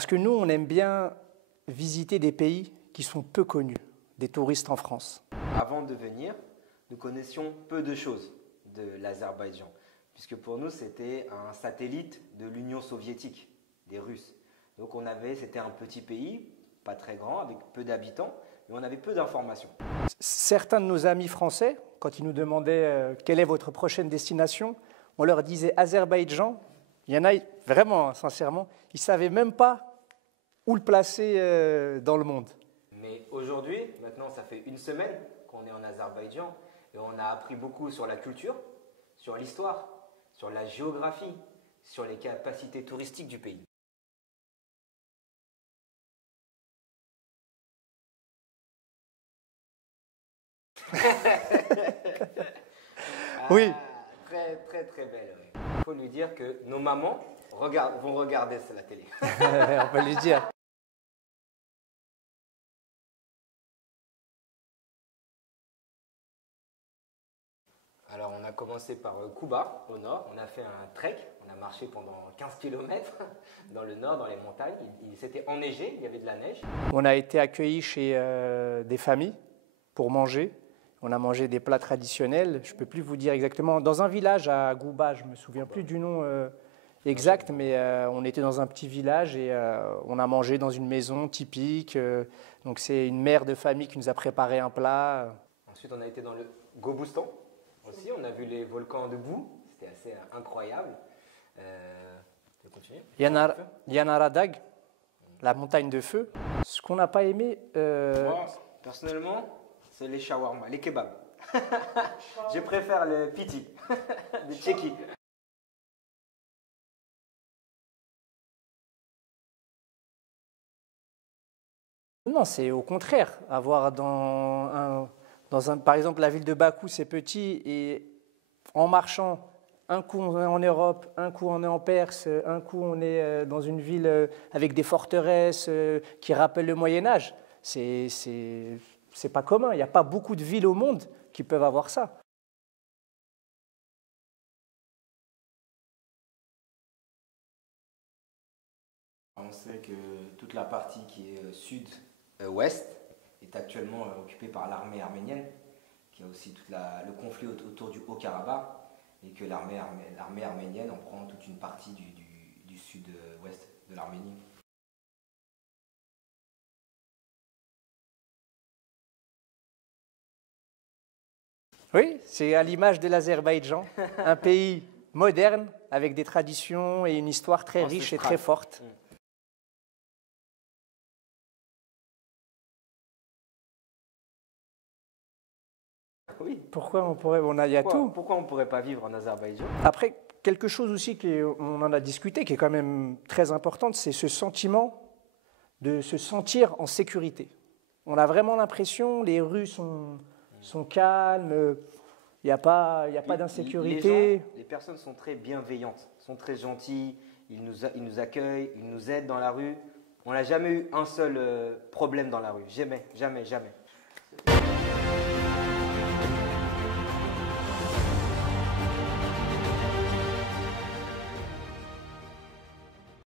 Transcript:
Parce que nous, on aime bien visiter des pays qui sont peu connus, des touristes en France. Avant de venir, nous connaissions peu de choses de l'Azerbaïdjan, puisque pour nous, c'était un satellite de l'Union soviétique, des Russes. Donc c'était un petit pays, pas très grand, avec peu d'habitants, mais on avait peu d'informations. Certains de nos amis français, quand ils nous demandaient quelle est votre prochaine destination, on leur disait Azerbaïdjan. Il y en a vraiment, sincèrement, ils ne savaient même pas où le placer dans le monde. Mais aujourd'hui, maintenant, ça fait une semaine qu'on est en Azerbaïdjan et on a appris beaucoup sur la culture, sur l'histoire, sur la géographie, sur les capacités touristiques du pays. Oui. Très, très, très belle. Oui. Il faut lui dire que nos mamans vont regarder la télé. On peut lui dire. Alors, on a commencé par Kouba, au nord. On a fait un trek. On a marché pendant 15 km dans le nord, dans les montagnes. C'était enneigé, il y avait de la neige. On a été accueillis chez des familles pour manger. On a mangé des plats traditionnels. Je ne peux plus vous dire exactement. Dans un village à Gouba, je ne me souviens plus du nom exact, mais on était dans un petit village et on a mangé dans une maison typique. Donc, c'est une mère de famille qui nous a préparé un plat. Ensuite, on a été dans le Gobustan. Aussi, on a vu les volcans de boue, c'était assez incroyable. Yanaradag, la montagne de feu. Ce qu'on n'a pas aimé. Moi, personnellement, c'est les shawarma, les kebabs. Je préfère le piti de Tchéquie. Non, c'est au contraire. Avoir par exemple, la ville de Bakou, c'est petit et en marchant, un coup on est en Europe, un coup on est en Perse, un coup on est dans une ville avec des forteresses qui rappellent le Moyen-Âge. C'est pas commun. Il n'y a pas beaucoup de villes au monde qui peuvent avoir ça. On sait que toute la partie qui est sud-ouest est actuellement occupée par l'armée arménienne, qui a aussi tout le conflit autour du Haut-Karabakh, et que l'armée arménienne en prend toute une partie du sud-ouest de l'Arménie. Oui, c'est à l'image de l'Azerbaïdjan, un pays moderne avec des traditions et une histoire très riche et très forte. Oui. Pourquoi on pourrait, il y a tout. Pourquoi on ne pourrait pas vivre en Azerbaïdjan? Après, quelque chose aussi on en a discuté, qui est quand même très importante, c'est ce sentiment de se sentir en sécurité. On a vraiment l'impression, les rues sont calmes, il n'y a pas d'insécurité. Les personnes sont très bienveillantes, sont très gentilles, ils nous accueillent, ils nous aident dans la rue. On n'a jamais eu un seul problème dans la rue, jamais, jamais, jamais.